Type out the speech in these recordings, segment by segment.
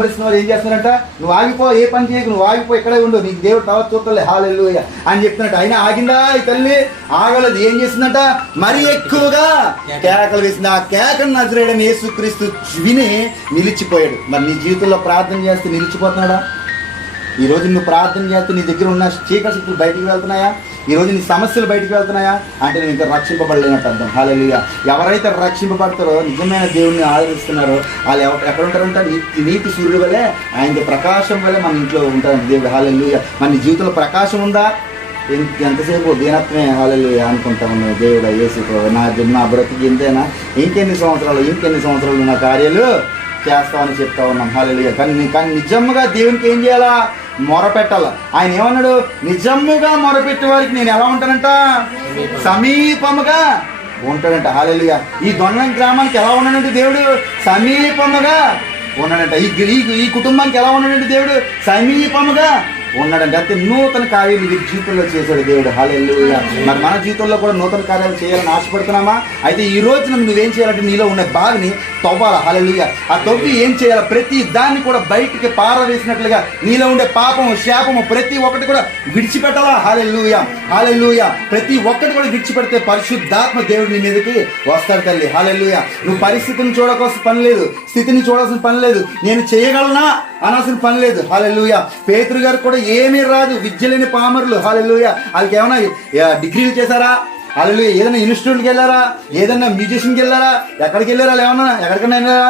వెంబడిస్తున్న వారు ఏం చేస్తున్నారంట, నువ్వు ఆగిపో, ఏ పని చేయకు, నువ్వు ఆగిపో, ఇక్కడే ఉండు, నీకు దేవుడు తర్వాత చూడలే, హల్లెలూయా అని చెప్తున్నట్టు. అయినా ఆగిందా ఈ తల్లి? ఆగలేదు. ఏం చేసిందంట, మరి ఎక్కువగా కేకలు వేసింది. ఆ కేకను నజరేయుడైన యేసుక్రీస్తు విని నిలిచిపోయాడు. మరి నీ జీవితంలో ప్రార్థన చేస్తే నిలిచిపోతున్నాడా? ఈరోజు నువ్వు ప్రార్థన చేస్తే నీ దగ్గర ఉన్న చీకటి బయటికి వెళ్తున్నాయా? ఈరోజు నీ సమస్యలు బయటికి వెళ్తున్నాయా అంటే నేను ఇంకా రక్షింపబడలేనట్టు అర్థం. హల్లెలూయా. ఎవరైతే రక్షింపబడతారో, నిజమైన దేవుడిని ఆదరిస్తున్నారో వాళ్ళు ఎక్కడ ఉంటారంటే నీతి సూర్యుడు వల్లే, ఆయనకి ప్రకాశం వల్లే మన ఇంట్లో ఉంటారు దేవుడు. హల్లెలూయా. మన జీవితంలో ప్రకాశం ఉందా? ఎంతసేపు దీనత్వమే హల్లెలూయా అనుకుంటా ఉన్నావు. దేవుడా యేసు నా బ్రతికి ఇంతేనా, ఇంకెన్ని సంవత్సరాలు నా కార్యాలు చేస్తామని చెప్తా ఉన్నాం. హల్లెలూయా. కానీ నిజంగా దేవునికి ఏం చేయాలా? మొరపెట్టాల. ఆయన ఏమన్నాడు, నిజముగా మొరపెట్టే వారికి నేను ఎలా ఉంటానంట, సమీపముగా ఉంటాడంట. హల్లెలూయా. ఈ దొండలం గ్రామానికి ఎలా ఉన్నాడంటే దేవుడు, సమీపముగా ఉన్నాడంట. ఈ కుటుంబానికి ఎలా ఉన్నాడంటే దేవుడు, సమీపముగా ఉన్నాడంటే. అంటే నూతన కార్యాలు వీరి జీవితంలో చేశాడు దేవుడు. హల్లెలూయా. మరి మన జీవితంలో కూడా నూతన కార్యాలు చేయాలని ఆశపడుతున్నామా? అయితే ఈ రోజున నువ్వేం చేయాలంటే నీలో ఉన్న బావిని తవ్వాలా. హల్లెలూయా. ఆ తవ్వి ఏం చేయాలి, ప్రతి దాన్ని కూడా బయటికి పారవేసినట్లుగా నీలో ఉండే పాపము, శాపము ప్రతి ఒక్కటి కూడా విడిచిపెట్టాలా. హల్లెలూయా. హల్లెలూయా. ప్రతి ఒక్కటి కూడా విడిచిపెడితే పరిశుద్ధాత్మ దేవుడు నీ మీదకి వస్తాడు తల్లి. హల్లెలూయా. నువ్వు పరిస్థితిని చూడకోవాల్సిన పని లేదు, స్థితిని చూడాల్సిన పని లేదు, నేను చేయగలనా అనాల్సిన పని లేదు. హల్లెలూయా. పేతురు గారు కూడా ఏమీ రాదు, విద్య లేని పామరులు. హల్లెలూయా. వాళ్ళకి ఏమైనా డిగ్రీలు చేశారా? హల్లెలూయా. ఏదైనా ఇన్స్టిట్యూట్కి వెళ్ళారా? ఏదైనా మ్యూజిషియన్కి వెళ్ళారా? ఎక్కడికి వెళ్ళారా? ఏమన్నా ఎక్కడికైనా వెళ్ళారా?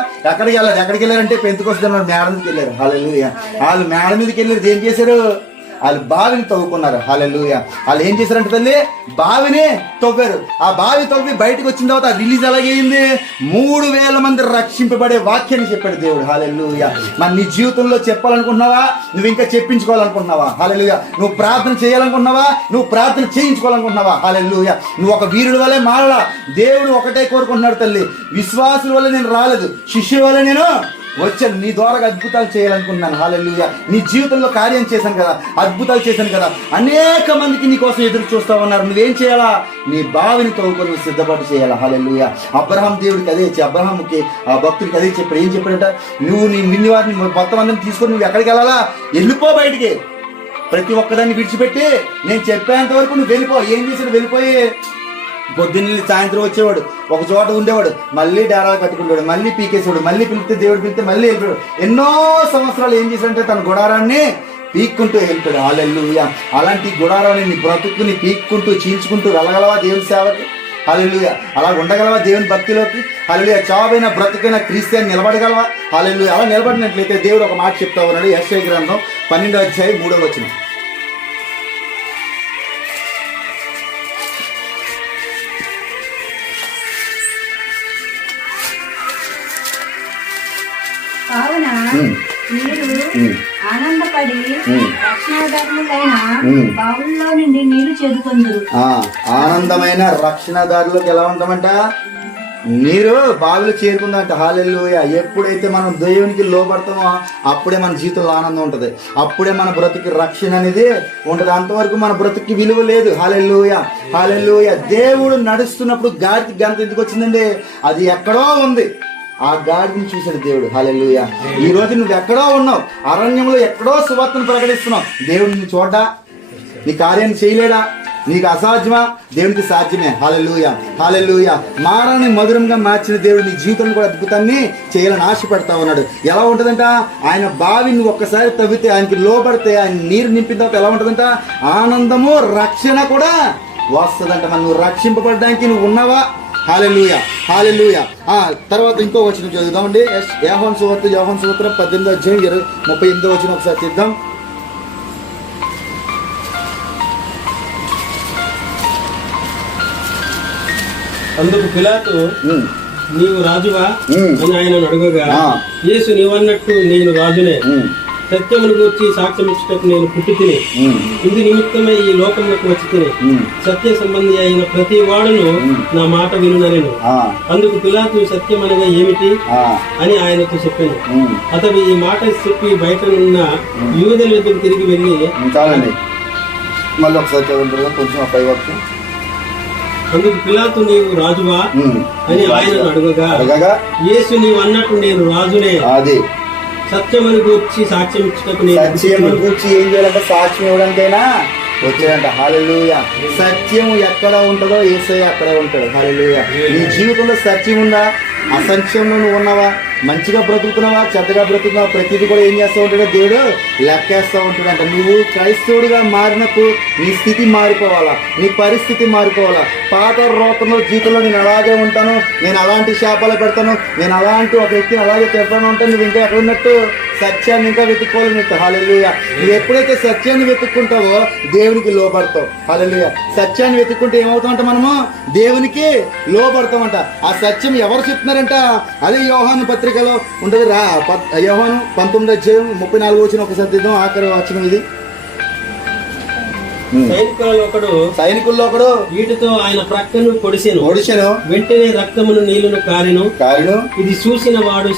ఎక్కడికి వెళ్ళారంటే పెంతుకొస్తే మేడ మీదకి వెళ్ళారు. హల్లెలూయా. వాళ్ళు మేడ మీదకి వెళ్ళారు, ఏం చేశారు? వాళ్ళు బావిని తవ్వుకున్నారు. హల్లెలూయా. వాళ్ళు ఏం చేశారంటే తల్లి, బావిని తవ్వారు. ఆ బావి తవ్వి బయటకు వచ్చిన తర్వాత రిలీజ్ ఎలాగైంది, 3000 మంది రక్షింపబడే వాక్యాన్ని చెప్పాడు దేవుడు. హల్లెలూయా. మరి నీ జీవితంలో చెప్పాలనుకుంటున్నావా? నువ్వు ఇంకా చెప్పించుకోవాలనుకుంటున్నావా? హల్లెలూయా. నువ్వు ప్రార్థన చేయాలనుకుంటున్నావా? నువ్వు ప్రార్థన చేయించుకోవాలనుకుంటున్నావా? హల్లెలూయా. నువ్వు ఒక వీరుడి వల్లే మారలా. దేవుడు ఒకటే కోరుకుంటున్నాడు తల్లి, విశ్వాసుల వల్ల నేను రాలేదు, శిష్యుల వల్ల నేను వచ్చాను, నీ ద్వారా అద్భుతాలు చేయాలనుకున్నాను. హల్లెలూయా. నీ జీవితంలో కార్యం చేశాను కదా, అద్భుతాలు చేశాను కదా, అనేక మందికి నీ కోసం ఎదురు చూస్తా ఉన్నారు. నువ్వేం చేయాలా? నీ బావిని తవ్వుకొని సిద్ధపాటు చేయాలా. హల్లెలూయా. అబ్రహాం దేవుడికి అదే అబ్రహాముకి ఆ భక్తుడికి అదే చెప్పాడు. ఏం చెప్పాడంట, నువ్వు నీ విన్ని వారిని మొత్తం అందరిని తీసుకొని నువ్వు ఎక్కడికి వెళ్ళాలా? వెళ్ళిపో బయటికి, ప్రతి ఒక్కదాన్ని విడిచిపెట్టి నేను చెప్పేంత వరకు నువ్వు వెళ్ళిపో. ఏం చేశాడు? వెళ్ళిపోయి పొద్దున్న సాయంత్రం వచ్చేవాడు, ఒక చోట ఉండేవాడు, మళ్ళీ డేరాలు కట్టుకునేవాడు, మళ్ళీ పీకేసేవాడు, మళ్ళీ పిలిస్తే దేవుడు పిలిస్తే మళ్ళీ వెళ్ళిపోయాడు. ఎన్నో సంవత్సరాలు ఏం చేశాడంటే తన గుడారాన్ని పీక్కుంటూ వెళ్ళిపోయాడు. హల్లెలూయా. అలాంటి గుడారాన్ని నీ బ్రతుకుని పీక్కుంటూ చీల్చుకుంటూ వెళ్ళగలవా దేవుని సేవకి? హల్లెలూయా. అలా ఉండగలవా దేవుని భక్తిలోకి? హల్లెలూయా. చావైన బ్రతుకైన క్రీస్తుని నిలబడగలవా? హల్లెలూయా. అలా నిలబడినట్లయితే దేవుడు ఒక మాట చెప్తా ఉన్నాడు. యెషయా గ్రంథం 12వ అధ్యాయం 3వ వచనం. కావున మీరు ఆనందపడి రక్షణాదారులైన బావుల్లో నుండి నీళ్లు చేదుకొందురు. ఆనందమైన రక్షణదారులకు ఎలా ఉంటామంట, నీరు బావిలో చేరుకుందంట. హల్లెలూయా. ఎప్పుడైతే మనం దేవునికి లోబడతామో అప్పుడే మన జీవితంలో ఆనందం ఉంటుంది, అప్పుడే మన బ్రతుకి రక్షణ అనేది ఉంటుంది. అంతవరకు మన బ్రతుకి విలువ లేదు. హల్లెలూయా. హల్లెలూయా. దేవుడు నడుస్తున్నప్పుడు గాడికి గంత ఎందుకు వచ్చిందండి, అది ఎక్కడో ఉంది, ఆ గాడిని చూశాడు దేవుడు. హల్లెలూయా. ఈ రోజు నువ్వు ఎక్కడో ఉన్నావు, అరణ్యంలో ఎక్కడో సువార్తను ప్రకటిస్తున్నావు. దేవుడు నిన్ను చూడ్డా, నీ కార్యాన్ని చేయలేడా? నీకు అసాధ్యమా? దేవునికి సాధ్యమే. హల్లెలూయా. హల్లెలూయా. మారాన్ని మధురంగా మార్చిన దేవుడు నీ జీవితంలో కూడా అద్భుతాన్ని చేయాలని ఆశపడతా ఉన్నాడు. ఎలా ఉంటుందంట, ఆయన బావి నువ్వు ఒక్కసారి తవ్వితే, ఆయనకి లోబడితే, ఆయన నీరు నింపిన తర్వాత ఎలా ఉంటుందంట, ఆనందము రక్షణ కూడా వస్తుందంట. మరి నువ్వు రక్షింపబడడానికి నువ్వు ఉన్నావా? హల్లెలూయా. హల్లెలూయా. తర్వాత ఇంకో వచనం చదువుదామండి. యోహాను సువార్త 18వ అధ్యాయం 38వ వచనం ఒకసారి చూద్దాం. అందుకు పిలాతు, నీవు రాజువా అని ఆయనను అడగగా, యేసు నీవన్నట్టు నేను రాజునే, సత్యమును గూర్చి సాక్ష్యం ఇచ్చుటకు నేను పుట్టి తిని, ఇందు నిమిత్తమై ఈ లోకములకు వచ్చి తిని, సత్య సంబంధి అయిన ప్రతి వాడును నా మాట వినుననెను. అందుకు పిలాతు, సత్యం అనగా ఏమిటి అని ఆయనకు చెప్పాను. అతడు ఈ మాట చెప్పి బయట ఉన్న యూదుల వద్దకు తిరిగి వెళ్ళి, మళ్ళీ ఒకసారి కొంచెం అందుకు పిలాతు, నీవు రాజువా అని ఆయనను అడగగా, యేసు నీవు అన్నట్టు నేను రాజునే, సత్యమును గూర్చి సాక్ష్యం ఇచ్చుటకు నేను సత్యమును గురించి ఏం చేయాలంటే సాక్ష్యం ఇవ్వడానికైనా వచ్చాడంట. హల్లెలూయా. సత్యం ఎక్కడ ఉంటుందో యేసయ్య అక్కడ ఉంటాడు. హల్లెలూయా. నీ జీవితంలో సత్యం ఉందా? అసత్యంలో నువ్వు ఉన్నావా? మంచిగా బ్రతుకుతున్నావా? చెడ్డగా బ్రతుకుతున్నావా? ప్రతిదీ కూడా ఏం చేస్తూ ఉంటాడో దేవుడు లెక్కేస్తూ ఉంటాడంట. నువ్వు క్రైస్తవుడిగా మారినప్పుడు నీ స్థితి మారిపోవాలా, నీ పరిస్థితి మారిపోవాలా. పాత రోతంలో జీవితంలో నేను అలాగే ఉంటాను, నేను అలాంటి శాపాలు పెడతాను, నేను అలాంటి ఒక వ్యక్తిని అలాగే తిడతాను అంటే నువ్వు ఇంకా ఎక్కడ ఉన్నట్టు? సత్యాన్ని ఇంకా వెతుక్కోవాలన్నట్టు. హల్లెలూయా. నువ్వు ఎప్పుడైతే సత్యాన్ని వెతుక్కుంటావో దేవునికి లోపడతావు. హల్లెలూయా. సత్యాన్ని వెతుక్కుంటే ఏమవుతామంట? మనము దేవునికి లోపడతామంట. ఆ సత్యం ఎవరు చెప్తున్నారంట? అదే యోహాను పత్రికలో ఉంటుంది. యోహాను 19:34 ఒకసారి దిద్దాం. ఆఖరి వచనం ఇది. సైనికుల్లో ఒకడు వీటితో ఆయన ప్రక్కను పొడిసెను. ఓడిశాను. వెంటనే రక్తమును నీళ్లను కారెను. కారణం ఇది చూసిన వాడు